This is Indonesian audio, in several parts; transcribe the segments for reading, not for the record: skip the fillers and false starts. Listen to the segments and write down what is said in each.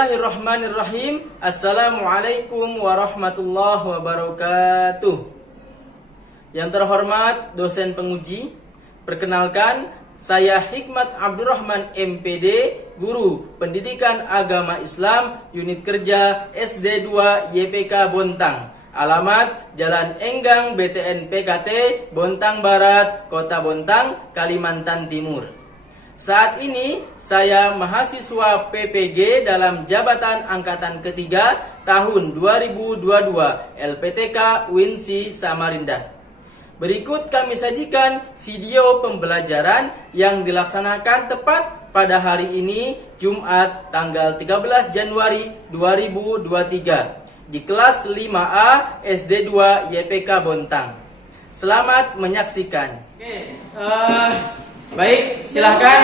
Bismillahirrahmanirrahim. Assalamualaikum warahmatullahi wabarakatuh. Yang terhormat dosen penguji, perkenalkan saya Hikmat Abdurrahman MPD, Guru Pendidikan Agama Islam Unit Kerja SD 2 YPK Bontang. Alamat Jalan Enggang BTN PKT Bontang Barat, Kota Bontang, Kalimantan Timur. Saat ini saya mahasiswa PPG dalam jabatan angkatan ketiga tahun 2022 LPTK Winsi Samarinda. Berikut kami sajikan video pembelajaran yang dilaksanakan tepat pada hari ini Jumat tanggal 13 Januari 2023 di kelas 5A SD 2 YPK Bontang. Selamat menyaksikan. Baik, silahkan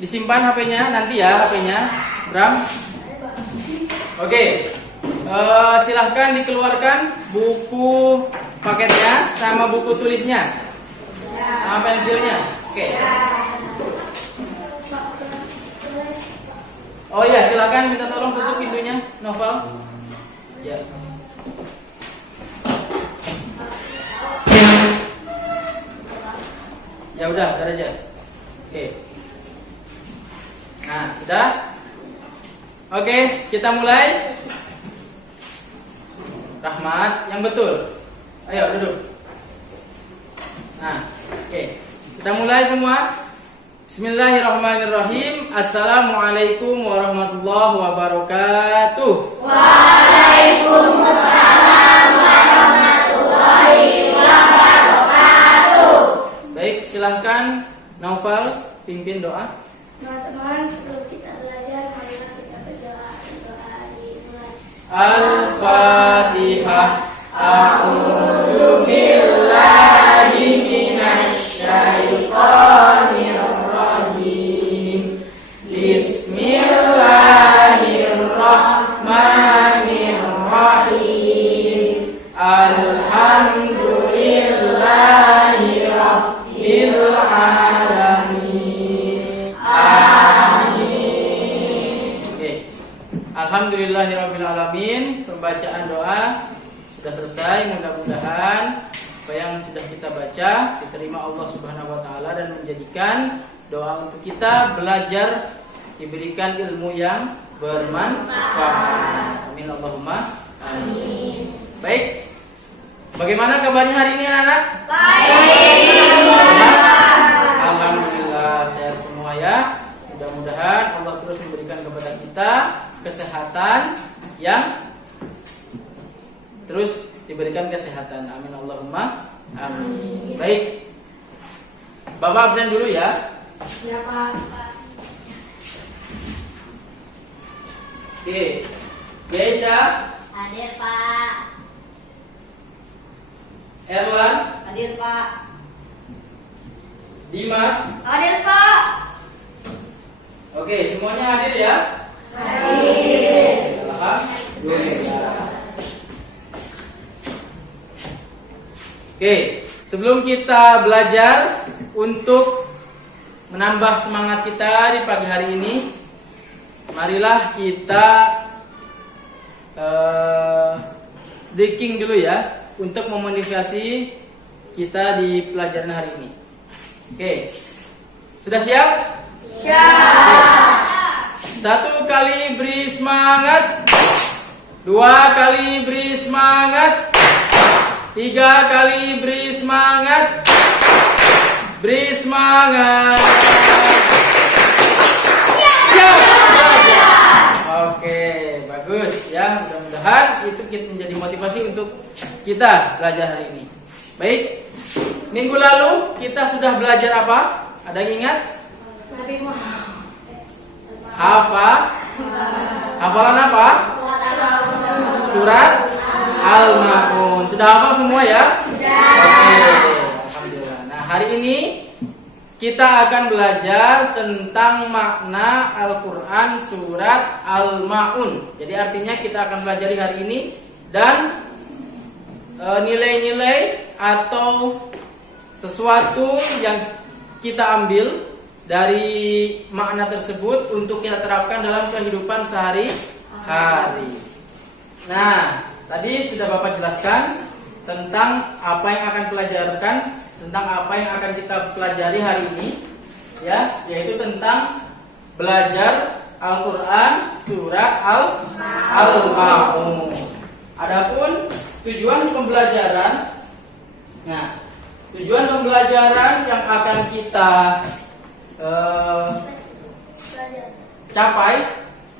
disimpan HP-nya nanti ya, HP-nya Bram. Oke, silahkan dikeluarkan buku paketnya sama buku tulisnya, sama pensilnya. Oke. Oh iya, silahkan minta tolong tutup pintunya, Novel. Ya. Ya udah, tar aja. Oke. Nah, sudah? Oke, kita mulai. Rahmat, yang betul. Ayo duduk. Nah, oke. Kita mulai semua. Bismillahirrahmanirrahim. Assalamualaikum warahmatullahi wabarakatuh. Waalaikumsalam warahmatullahi wabarakatuh. Baik, silahkan Naufal pimpin doa. Teman-teman, sebelum kita belajar, marilah kita berdoa. Doa dimulai. Al-Fatihah. A'udzu billahi minasyaitonir rajim. Bismillahirrahmanirrahim. Alhamdulillahi rabbil alamin. Amin. Oke. Alhamdulillahirabbil alamin. Pembacaan doa sudah selesai. Mudah-mudahan apa yang sudah kita baca diterima Allah Subhanahu wa taala dan menjadikan doa untuk kita belajar diberikan ilmu yang bermanfaat. Amin Allahumma amin. Baik. Bagaimana kabarnya hari ini anak-anak? Baik. Alhamdulillah sehat semua ya. Mudah-mudahan Allah terus memberikan kepada kita kesehatan yang terus diberikan kesehatan. Amin Allahumma amin. Baik. Bapak absen dulu ya. Ya, Pak. Oke. Biasa. Hadir, Pak. Erlan. Hadir, Pak. Dimas. Hadir, Pak. Oke, semuanya hadir ya. Hadir. Alhamdulillah. Oke, sebelum kita belajar untuk menambah semangat kita di pagi hari ini, marilah kita breaking dulu ya untuk memotivasi kita di pelajaran hari ini. Oke, sudah siap? Siap. 1 kali beri semangat, 2 kali beri semangat, 3 kali beri semangat. Beri semangat. Siap belajar. Oke, bagus ya. Mudah-mudahan itu menjadi motivasi untuk kita belajar hari ini. Baik. Minggu lalu kita sudah belajar apa? Ada yang ingat? Nabi Muhammad. Hafalan apa? Surat Al-Ma'un. Sudah hafal semua ya? Sudah. Oke, alhamdulillah. Nah, hari ini kita akan belajar tentang makna Al-Quran surat Al-Ma'un. Jadi artinya kita akan belajar hari ini dan nilai-nilai atau sesuatu yang kita ambil dari makna tersebut untuk kita terapkan dalam kehidupan sehari-hari. Nah, tadi sudah Bapak jelaskan tentang apa yang akan pelajarkan, tentang apa yang akan kita pelajari hari ini, ya, yaitu tentang belajar Al-Quran surat Al-Ma'un. Adapun tujuan pembelajaran, nah, tujuan pembelajaran yang akan kita capai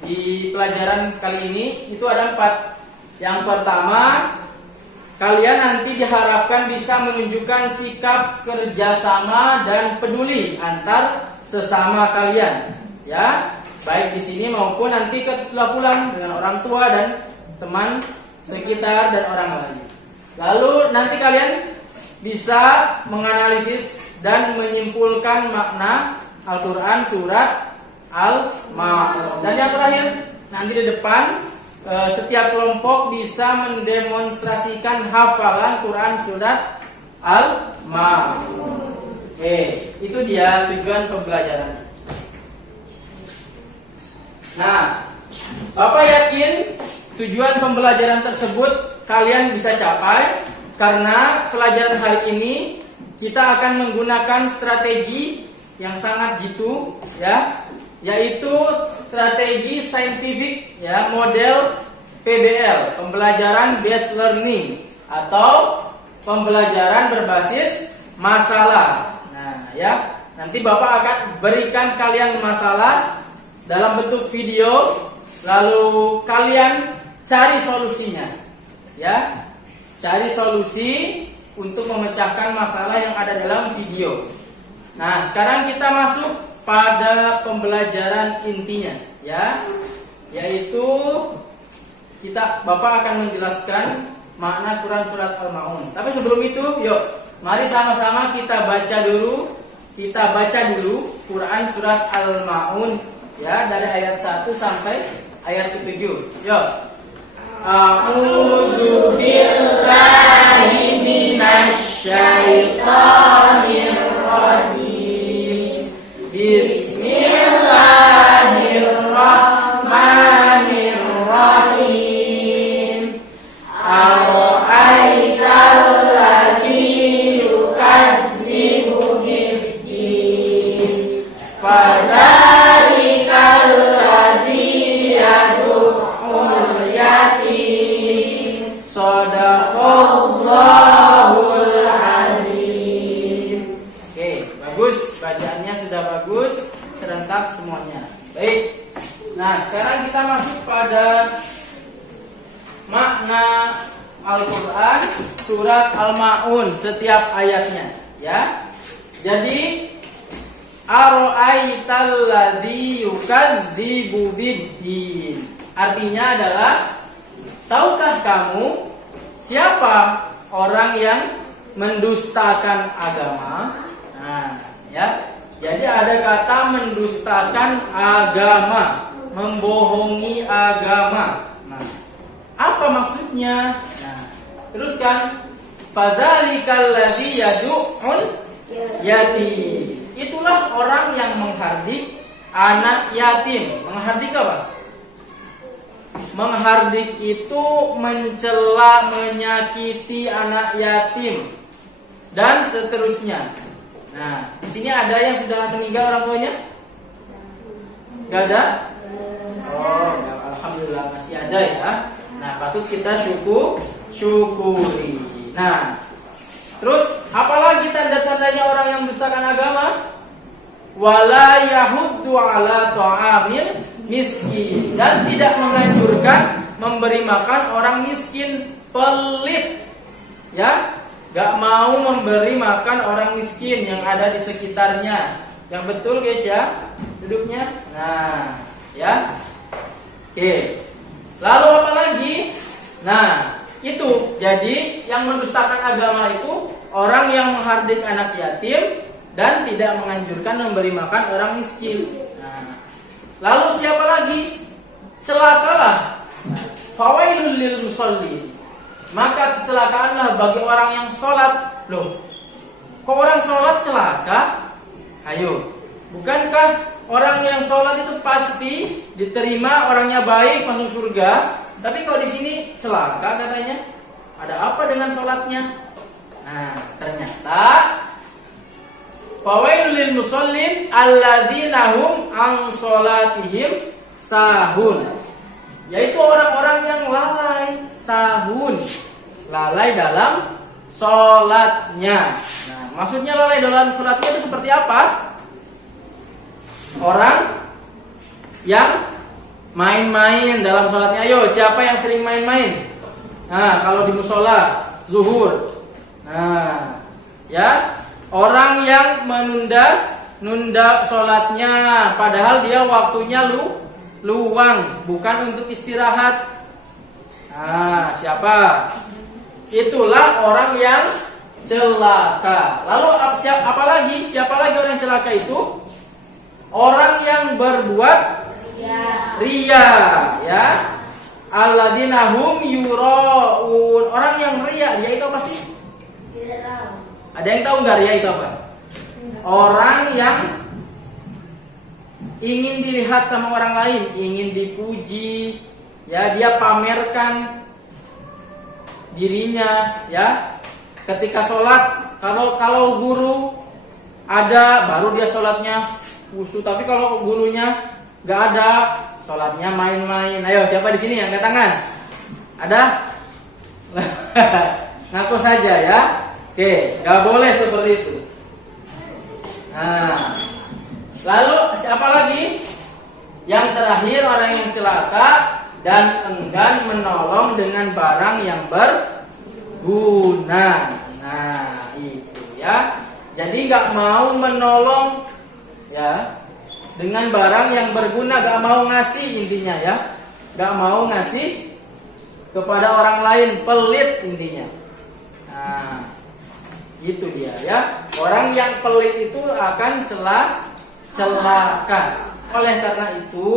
di pelajaran kali ini itu ada 4. Yang pertama, kalian nanti diharapkan bisa menunjukkan sikap kerjasama dan peduli antar sesama kalian, ya, baik di sini maupun nanti setelah pulang dengan orang tua dan teman sekitar dan orang lain. Lalu nanti kalian bisa menganalisis dan menyimpulkan makna Al-Quran surat Al-Ma'un. Dan yang terakhir, nanti di depan setiap kelompok bisa mendemonstrasikan hafalan Quran surat Al-Ma'un. Itu dia tujuan pembelajarannya. Nah, Bapak yakin tujuan pembelajaran tersebut kalian bisa capai karena pelajaran hari ini kita akan menggunakan strategi yang sangat jitu, ya, yaitu strategi saintifik, ya, model PBL, pembelajaran based learning atau pembelajaran berbasis masalah. Nah, ya, nanti Bapak akan berikan kalian masalah dalam bentuk video, lalu kalian cari solusinya, ya, cari solusi untuk memecahkan masalah yang ada dalam video. Nah, sekarang kita masuk pada pembelajaran intinya, ya, yaitu Bapak akan menjelaskan makna Quran surat Al-Ma'un. Tapi sebelum itu, yuk, mari sama-sama kita baca dulu Quran surat Al-Ma'un, ya, dari ayat 1 sampai ayat ke-7. Yuk. A'udzu billahi minasy syaithanir rajim. Bismillahirrahmanirrahim. Ara'aital ladzi yukadzibu biddin. Fadzalikal ladzi yad'ul yatim. Shadaqallahul azim. Oke, bagus, bacaannya sudah bagus, serentak semuanya. Baik. Nah, sekarang kita masuk pada makna Al-Quran surat Al-Ma'un setiap ayatnya, ya. Jadi Ara'aital ladzi yukadzibu biddin. Artinya adalah, tahukah kamu siapa orang yang mendustakan agama? Nah, ya. Jadi ada kata mendustakan agama, membohongi agama. Nah, apa maksudnya? Nah, teruskan. Fadzalikal ladzi yad'ul yatim. Itulah orang yang menghardik anak yatim. Menghardik apa? Menghardik itu mencela, menyakiti anak yatim dan seterusnya. Nah, di sini ada yang sudah meninggal orang tuanya? Gak ada? Oh, ya, alhamdulillah masih ada, ya. Nah, patut kita syukuri. Nah, terus apalagi tanda-tandanya orang yang mendustakan agama? Wala yahuddu ala ta'amil miskin, dan tidak menganjurkan memberi makan orang miskin, pelit, ya. Gak mau memberi makan orang miskin yang ada di sekitarnya. Yang betul, guys, ya, duduknya. Nah, ya. Oke. Lalu apa lagi? Nah, itu. Jadi yang mendustakan agama itu orang yang menghardik anak yatim dan tidak menganjurkan memberi makan orang miskin. Nah, lalu siapa lagi? Celakalah. Fawailul lil musallin. Maka kecelakaanlah bagi orang yang sholat. Loh, kok orang sholat celaka? Ayo, Bukankah orang yang sholat itu pasti diterima, orangnya baik, masuk surga? Tapi kalau di sini celaka katanya. Ada apa dengan sholatnya? Nah, ternyata fawailul lil musallin alladzina hum an sholatihim sahun. Yaitu orang-orang yang lalai, sahun. Lalai dalam sholatnya. Nah, maksudnya lalai dalam sholatnya itu seperti apa? Orang yang main-main dalam sholatnya. Ayo, siapa yang sering main-main? Nah, kalau di musola zuhur. Nah, ya, orang yang nunda sholatnya, padahal dia waktunya luang, bukan untuk istirahat. Nah, siapa? Itulah orang yang celaka. Lalu siapa lagi orang celaka itu? Orang yang berbuat ria, ya. Alladzina hum yuraun. Orang yang ria itu apa sih? Tidak tahu. Ada yang tahu nggak ria itu apa? Orang yang ingin dilihat sama orang lain, ingin dipuji, ya, dia pamerkan dirinya, ya. Ketika sholat, kalau guru ada, baru dia sholatnya khusyuk. Tapi kalau gurunya nggak ada, sholatnya main-main. Ayo, siapa di sini yang angkat tangan? Ada? Ngaku saja ya. Oke, nggak boleh seperti itu. Nah, lalu siapa lagi? Yang terakhir orang yang celaka dan enggan menolong dengan barang yang berguna. Nah, itu ya. Jadi nggak mau menolong, ya, dengan barang yang berguna, gak mau ngasih intinya, ya, gak mau ngasih kepada orang lain, pelit intinya. Nah, itu dia, ya. Orang yang pelit itu akan celaka. Oleh karena itu,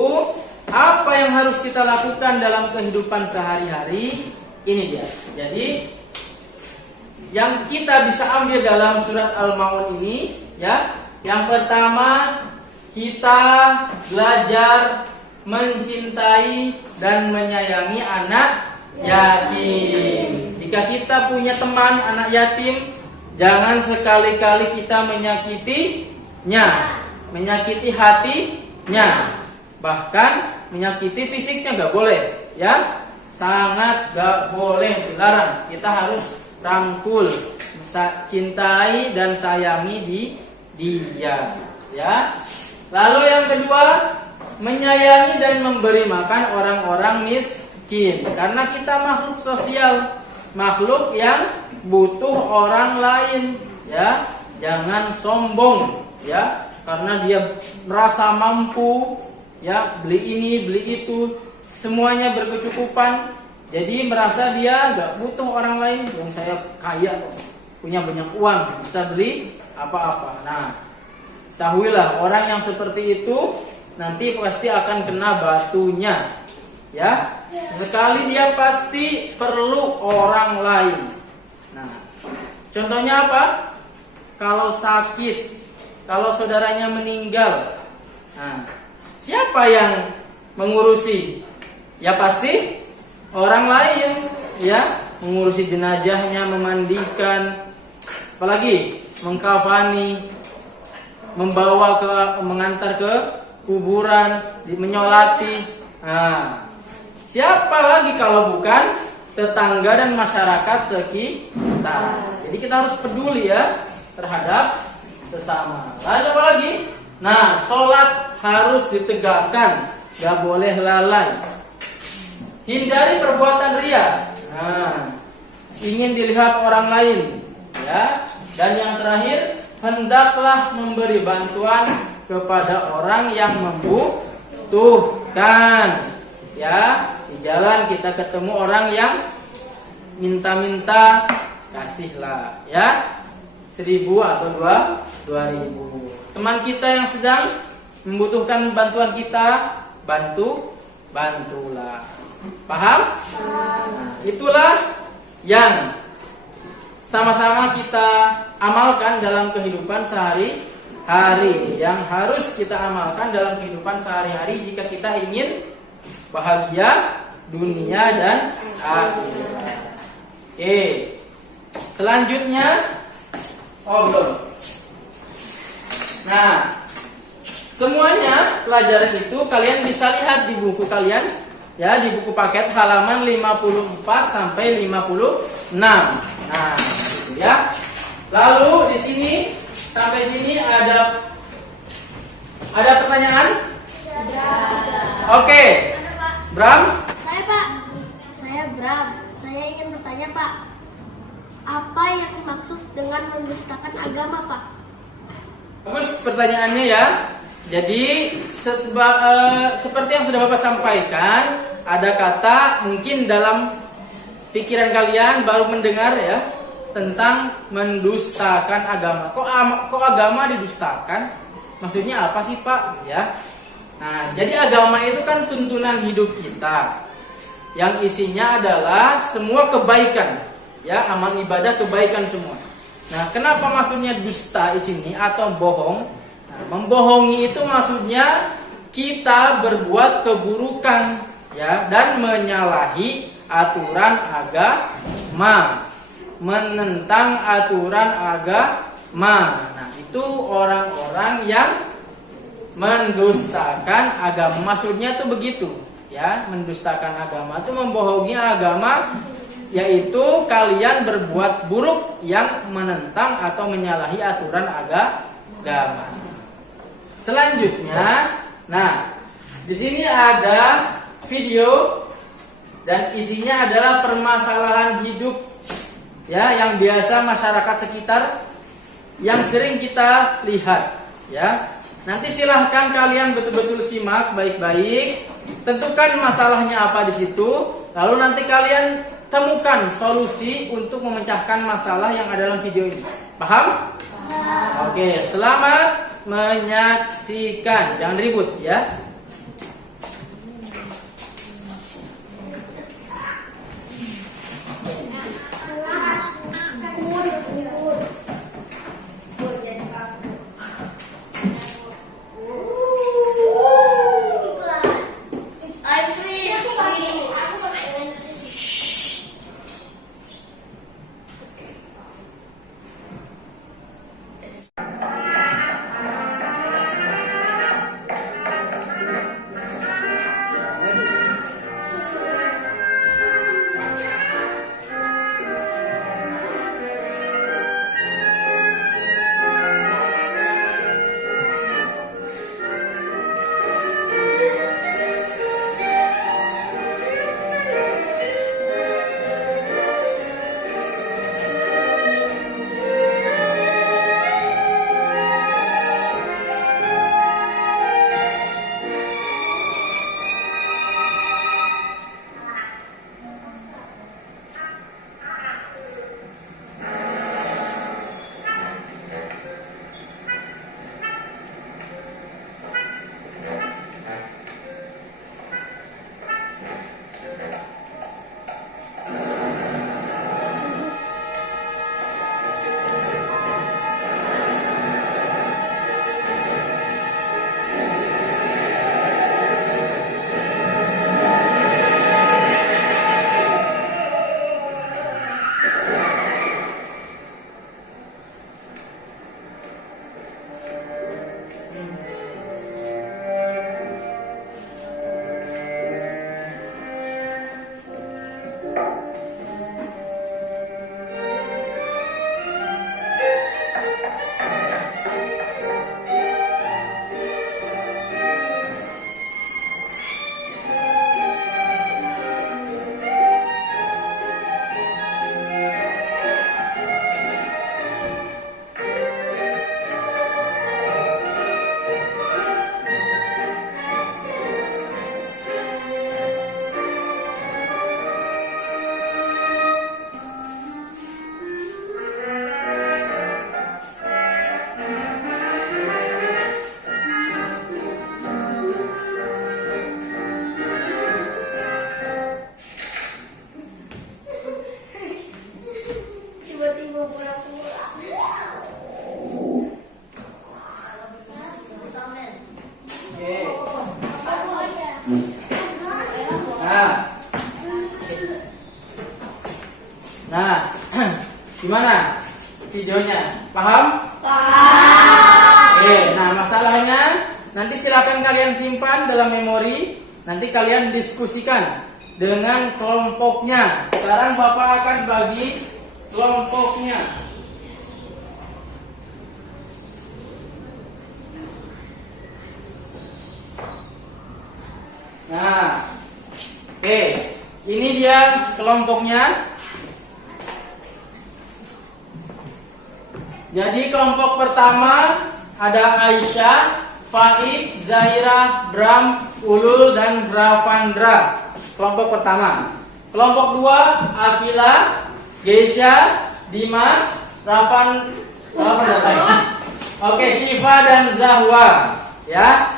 apa yang harus kita lakukan dalam kehidupan sehari-hari? Ini dia. Jadi, yang kita bisa ambil dalam surat Al-Maun ini, ya, yang pertama, kita belajar mencintai dan menyayangi anak yatim. Jika kita punya teman anak yatim, jangan sekali-kali kita menyakitinya, menyakiti hatinya, bahkan menyakiti fisiknya gak boleh, ya, sangat gak boleh, dilarang. Kita harus rangkul, cintai dan sayangi dia, ya. Lalu yang kedua, menyayangi dan memberi makan orang-orang miskin. Karena kita makhluk sosial, makhluk yang butuh orang lain, ya. Jangan sombong, ya, karena dia merasa mampu, ya, beli ini, beli itu, semuanya berkecukupan. Jadi merasa dia gak butuh orang lain. Yang saya kaya, punya banyak uang, bisa beli apa-apa. Nah, ketahuilah orang yang seperti itu nanti pasti akan kena batunya, ya. Sekali dia pasti perlu orang lain. Nah, contohnya apa? Kalau sakit, kalau saudaranya meninggal, nah, siapa yang mengurusi? Ya pasti orang lain, ya, mengurusi jenazahnya, memandikan, apalagi mengkafani, membawa mengantar ke kuburan, menyolati. Nah, siapa lagi kalau bukan tetangga dan masyarakat sekitar. Jadi kita harus peduli, ya, terhadap sesama. Lalu apa lagi? Nah, sholat harus ditegakkan, gak boleh lalai. Hindari perbuatan ria. Nah, ingin dilihat orang lain, ya. Dan yang terakhir, hendaklah memberi bantuan kepada orang yang membutuhkan. Ya, di jalan kita ketemu orang yang minta-minta, kasihlah, ya, 1.000 atau 2.000. Teman kita yang sedang membutuhkan bantuan kita, bantulah. Paham? Nah, itulah yang sama-sama kita amalkan dalam kehidupan sehari-hari. hari yang harus kita amalkan dalam kehidupan sehari-hari jika kita ingin bahagia dunia dan akhirat. Oke. Selanjutnya, belum. Nah, semuanya pelajaran itu kalian bisa lihat di buku kalian, ya, di buku paket halaman 54 sampai 56. Nah, itu ya. Lalu di sini sampai sini ada pertanyaan? Oke. Bram? Saya Pak, saya Bram. Saya ingin bertanya Pak, apa yang dimaksud dengan mendustakan agama Pak? Bagus pertanyaannya ya. Jadi seperti yang sudah Bapak sampaikan, ada kata mungkin dalam pikiran kalian baru mendengar ya tentang mendustakan agama. Kok agama didustakan? Maksudnya apa sih Pak? Ya. Nah, jadi agama itu kan tuntunan hidup kita yang isinya adalah semua kebaikan, ya, amal ibadah kebaikan semua. Nah, kenapa maksudnya dusta di sini atau bohong? Nah, membohongi itu maksudnya kita berbuat keburukan, ya, dan menyalahi aturan agama, menentang aturan agama. Nah, itu orang-orang yang mendustakan agama. Maksudnya tuh begitu, ya, mendustakan agama itu membohongi agama, yaitu kalian berbuat buruk yang menentang atau menyalahi aturan agama. Selanjutnya, nah, di sini ada video dan isinya adalah permasalahan hidup, ya, yang biasa masyarakat sekitar yang sering kita lihat, ya. Nanti silahkan kalian betul-betul simak baik-baik, tentukan masalahnya apa di situ, lalu nanti kalian temukan solusi untuk memecahkan masalah yang ada dalam video ini. Paham? Oke, selamat menyaksikan. Jangan ribut ya. Paham? Paham. Oke, nah masalahnya nanti silakan kalian simpan dalam memori. Nanti kalian diskusikan dengan kelompoknya. Sekarang Bapak akan bagi kelompoknya. Nah, oke, ini dia kelompoknya. Jadi kelompok pertama ada Aisyah, Faid, Zahira, Bram, Ulul, dan Bravandra. Kelompok pertama. Kelompok dua Akila, Geisha, Dimas, Ravandra. Oke, Syifa dan Zahwa, ya.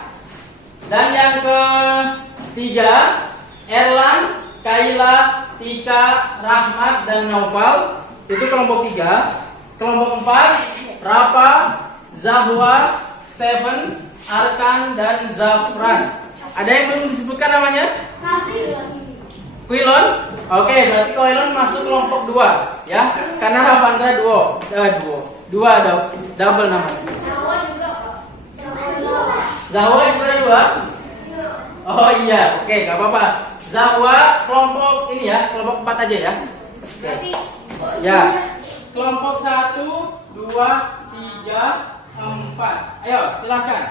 Dan yang ketiga Erlan, Kaila, Tika, Rahmat, dan Naufal. Itu kelompok tiga. Kelompok empat Rafa, Zahwa, Stephen, Arkan, dan Zafran. Ada yang belum disebutkan namanya? Quilon. Oke, berarti Quilon masuk kelompok 2, ya. Karena Ravandra dua double nama. Zahwa juga 2. Oh iya, oke, gak apa-apa. Zahwa kelompok ini ya, kelompok 4 aja ya. Oke. Ya. Kelompok 1, 2, 3, 4. Ayo, silakan.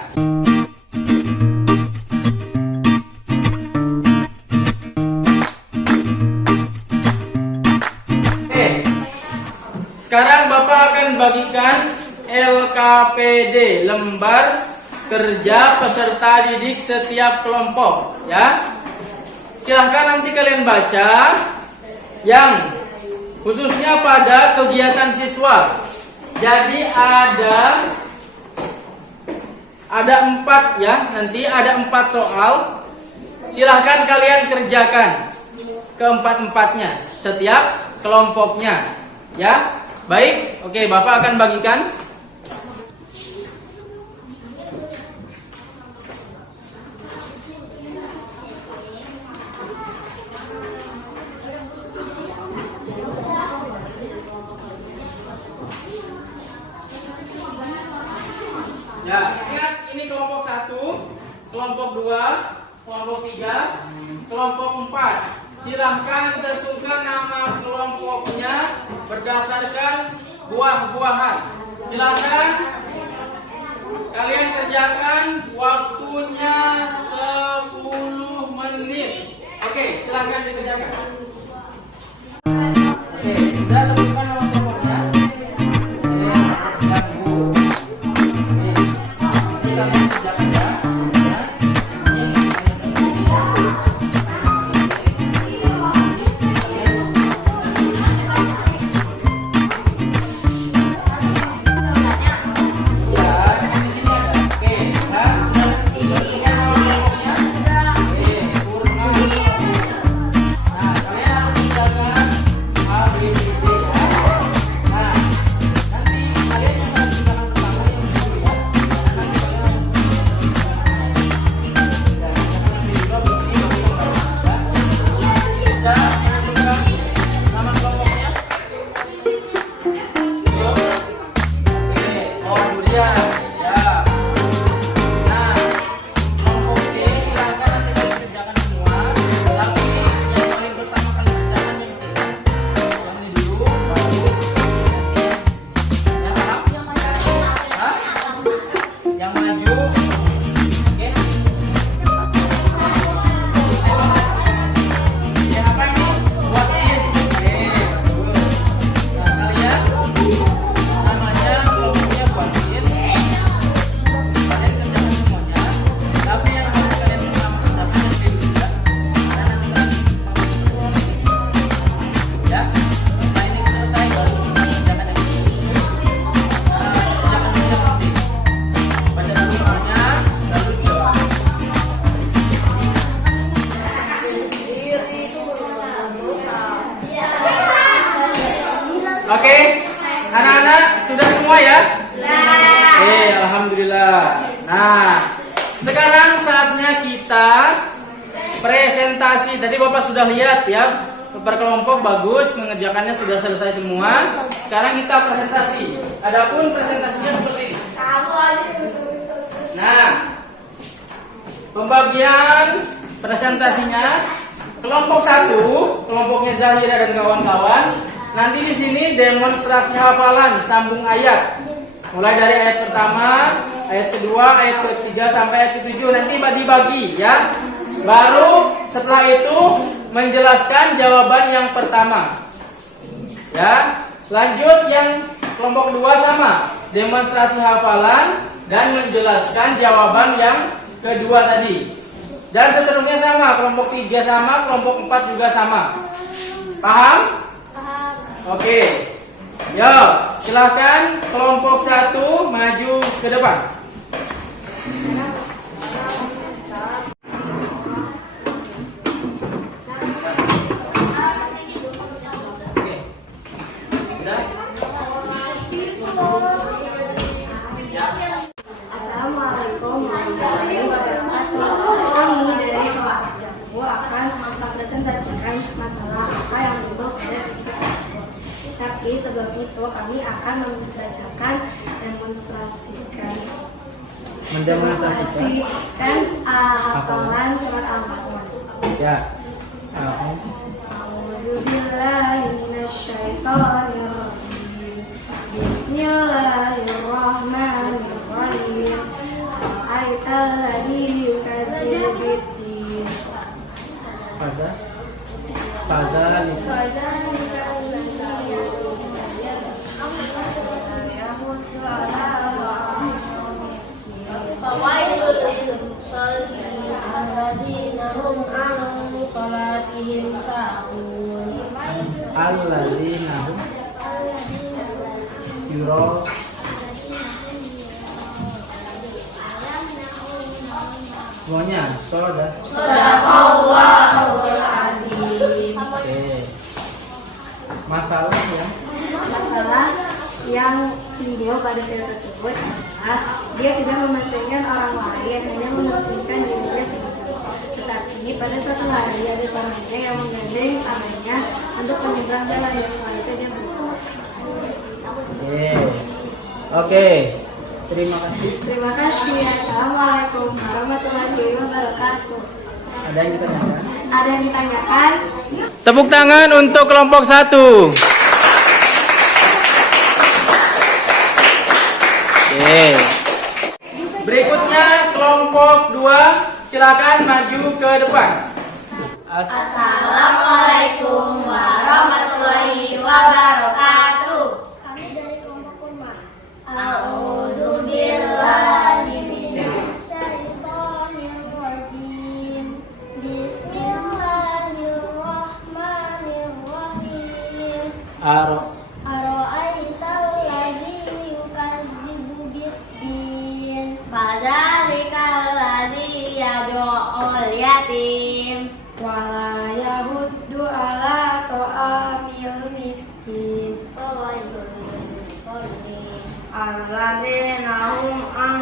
Sekarang Bapak akan bagikan LKPD, lembar kerja peserta didik setiap kelompok, ya. Silahkan nanti kalian baca yang khususnya pada kegiatan siswa. Jadi ada 4 ya, nanti ada 4 soal. Silahkan kalian kerjakan keempat-empatnya setiap kelompoknya, ya. Baik, oke, Bapak akan bagikan. Ya, ingat ini kelompok 1, kelompok 2, kelompok 3, kelompok 4. Silahkan tentukan nama kelompoknya berdasarkan buah-buahan. Silahkan kalian kerjakan, waktunya 10 menit. Oke, silahkan dikerjakan. Oke, sudah tentukan nama kelompoknya. Oke, anak-anak sudah semua ya? Oke, alhamdulillah. Nah, sekarang saatnya kita presentasi. Tadi Bapak sudah lihat ya per kelompok bagus, mengerjakannya sudah selesai semua. Sekarang kita presentasi. Adapun presentasinya seperti ini. Nah, pembagian presentasinya kelompok 1, kelompoknya Zahira dan kawan-kawan. Nanti di sini demonstrasi hafalan sambung ayat. Mulai dari ayat pertama, ayat kedua, ayat ketiga sampai ayat ketujuh nanti dibagi ya. Baru setelah itu menjelaskan jawaban yang pertama. Ya. Lanjut yang kelompok 2 sama, demonstrasi hafalan dan menjelaskan jawaban yang kedua tadi. Dan seterusnya sama, kelompok 3 sama, kelompok 4 juga sama. Paham? Paham. Oke. Yo, silakan kelompok 1 maju ke depan. Oke. Sudah? Assalamualaikum warahmatullahi wabarakatuh. Kami dari kelompok Jamu akan mempresentasikan masalah apa yang timbul pada ketika tersebut. Tapi sebelum itu kami akan membacakan mendemonstrasikan hafalan surat Al-Ma'un. Ya. A'udzubillahi minasyaitonirrajim. Bismillahirrahmanirrahim. Ara'aital ladzi yukadzibu biddin. Pada Fawailul lil musallin allazina hum an salatihim sahun. alladzina hum yura semuanya Shadaqallahul azim. Oke. Masalah ya. Masalah yang timbul pada film tersebut adalah dia tidak mementingkan orang lain, hanya mementingkan dirinya sendiri. Tetapi pada suatu hari ada seorangnya yang menggandeng tangannya untuk menyeberang jalan, dan setelah itu dia berdoa. Oke. Terima kasih. Terima kasih. Assalamualaikum warahmatullahi wabarakatuh. Ada yang ditanyakan? Ada yang ditanyakan? Tepuk tangan untuk kelompok 1. Oke. Berikutnya kelompok 2, silakan maju ke depan. Assalamualaikum warahmatullahi wabarakatuh. Kami dari kelompok Kurma. A'udzu billahi Minasyaitonirrajim. Bismillahirrahmanirrahim. Ara'aital ladzi yukadzibu biddin. Fadzalikal ladzi yad'ul yatim Wala yahuddu ala ta'amil miskin. Fawailul lil musallin allazina hum an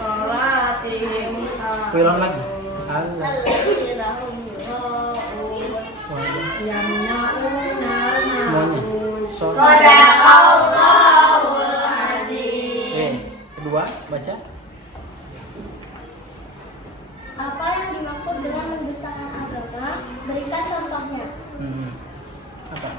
salatihim Ulang lagi. allazina hum yura'un yamna'una Semuanya. Shadaqallahul azim. Kedua, baca. Apa yang dimaksud dengan mendustakan agama? Berikan contohnya. Apa?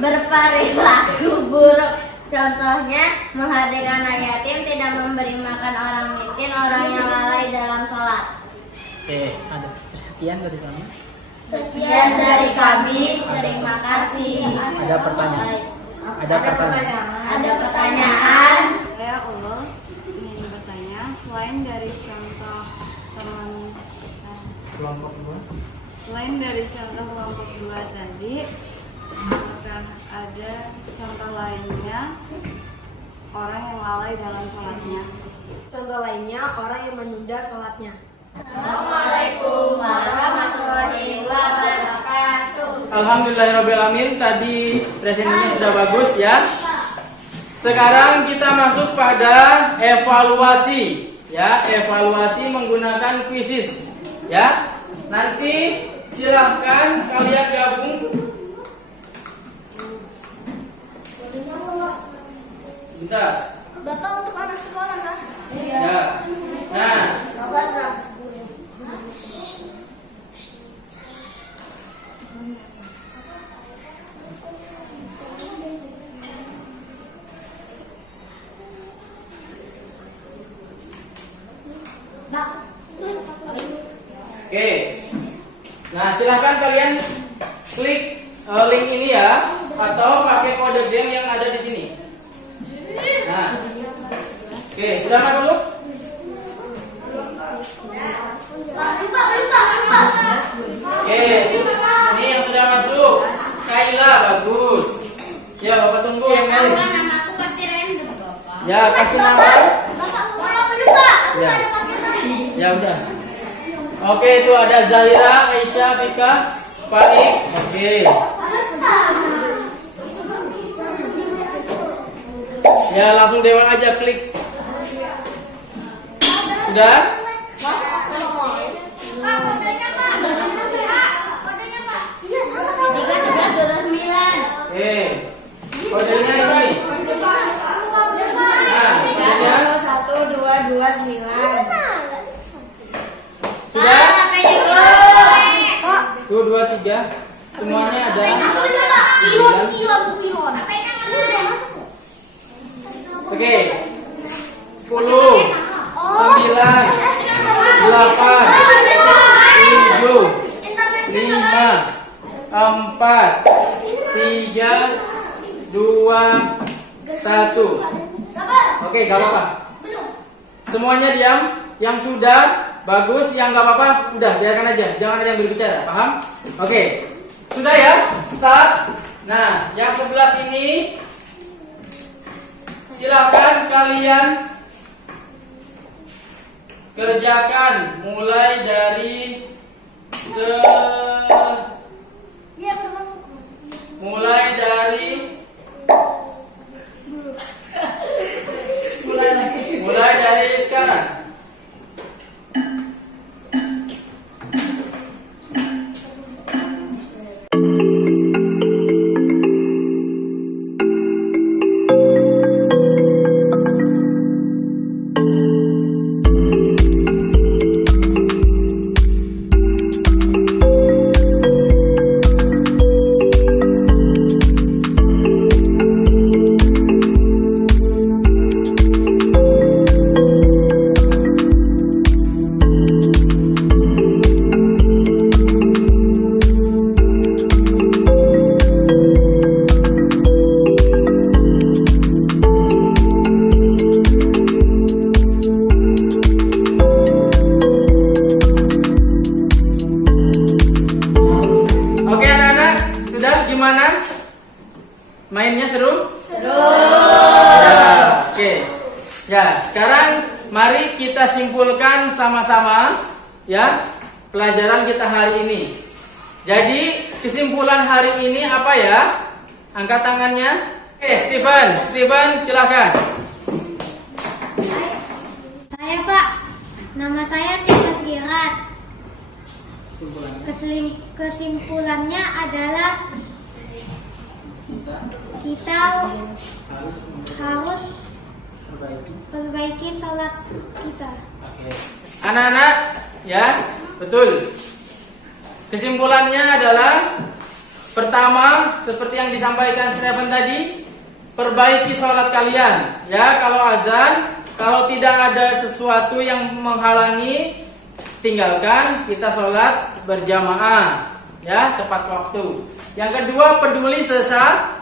Berperilaku buruk. Contohnya, menghadirkan anak yatim, tidak memberi makan orang miskin, orang yang lalai dalam sholat. Ada sekian dari kami. Sekian dari kami, terima kasih. Ada pertanyaan? Ada pertanyaan? Ada pertanyaan? Saya Ulul ingin bertanya, selain dari contoh Kelompok 2. selain dari contoh kelompok 2 tadi, apakah ada contoh lainnya orang yang lalai dalam sholatnya? Contoh lainnya orang yang menunda sholatnya. Assalamualaikum warahmatullahi wabarakatuh. Alhamdulillahirrahmanirrahim. Tadi presentasinya sudah bagus ya. Sekarang kita masuk pada evaluasi ya, evaluasi menggunakan kuisis ya. Nanti silahkan kalian gabung. Bentar. Bapak untuk anak sekolah kan? Ya. Nah, oke. Nah, silahkan kalian klik link ini ya, atau pakai kode game yang ada di sini. Nah, oke, sudah masuk? Oke, ini yang sudah masuk. Kaila, bagus. Ya, Bapak tunggu yang lain. Namaku pasti random, Bapak. Ya, kasih nama. Ya. Ya udah. Oke, itu ada Zahira, Aisyah, Vika, Faik. Oke. Ya, langsung Dewa aja klik. Sudah? Oke. Kodenya ini. Nah, kodenya 1229. sudah? Tuh 23. Semuanya ada. Oke. 10, 9, 8, 7, 5, 4, 3, 2, 1. Oke, gak apa-apa. Semuanya diam. Yang sudah bagus, yang gak apa-apa udah biarkan aja. Jangan ada yang berbicara, paham? Oke. Sudah ya? Start. Nah, yang sebelah sini silakan kalian kerjakan mulai dari mulai dari sekarang. Mainnya seru? Seru. Ya, oke. Ya, sekarang mari kita simpulkan sama-sama ya pelajaran kita hari ini. Jadi kesimpulan hari ini apa ya? Angkat tangannya. Steven silakan. Saya Pak, nama saya Steven Girat. Kesimpulannya. Kesimpulannya adalah kita harus perbaiki sholat kita. Oke. Anak-anak, ya, betul. Kesimpulannya adalah pertama, seperti yang disampaikan Stephen tadi, perbaiki sholat kalian. Ya, kalau adzan, kalau tidak ada sesuatu yang menghalangi, tinggalkan, kita sholat berjamaah, ya, tepat waktu. Yang kedua, peduli sesama,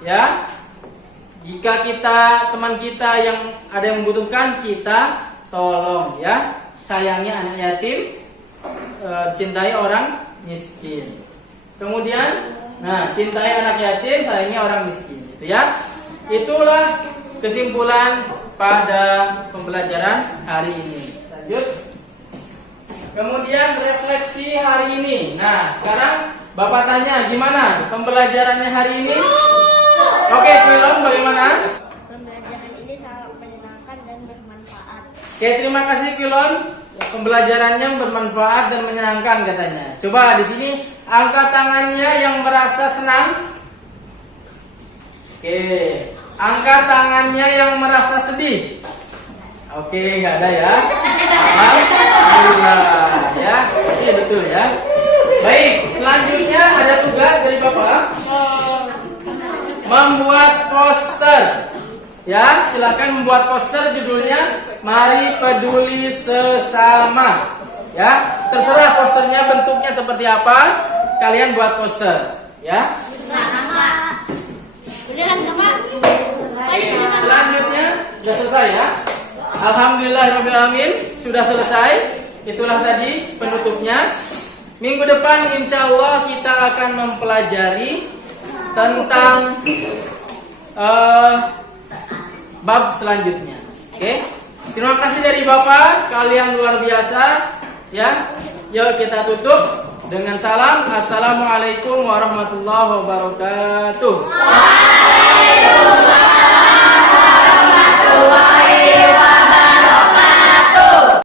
ya. Jika teman kita yang ada yang membutuhkan, kita tolong, ya. Sayangi anak yatim, cintai orang miskin. Kemudian, cintai anak yatim, sayangi orang miskin, gitu ya. Itulah kesimpulan pada pembelajaran hari ini. Lanjut. Kemudian refleksi hari ini. Nah, sekarang Bapak tanya gimana pembelajarannya hari ini? Oke, Quilon, bagaimana? Pembelajaran ini sangat menyenangkan dan bermanfaat. Oke, terima kasih Quilon. pembelajarannya bermanfaat dan menyenangkan katanya. Coba di sini angkat tangannya yang merasa senang. Oke, angkat tangannya yang merasa sedih. Oke, nggak ada ya. Alhamdulillah ya. Iya betul ya. Baik, selanjutnya ada tugas dari Bapak. Membuat poster. Ya, silakan membuat poster, judulnya Mari Peduli Sesama. Ya, terserah posternya bentuknya seperti apa. Kalian buat poster, ya. Selanjutnya sudah selesai ya. Alhamdulillahirobbilalamin, sudah selesai. Itulah tadi penutupnya. Minggu depan insya Allah kita akan mempelajari tentang bab selanjutnya. Oke. Terima kasih dari Bapak, kalian luar biasa ya. Yuk kita tutup dengan salam. Assalamualaikum warahmatullahi wabarakatuh. Waalaikumsalam warahmatullahi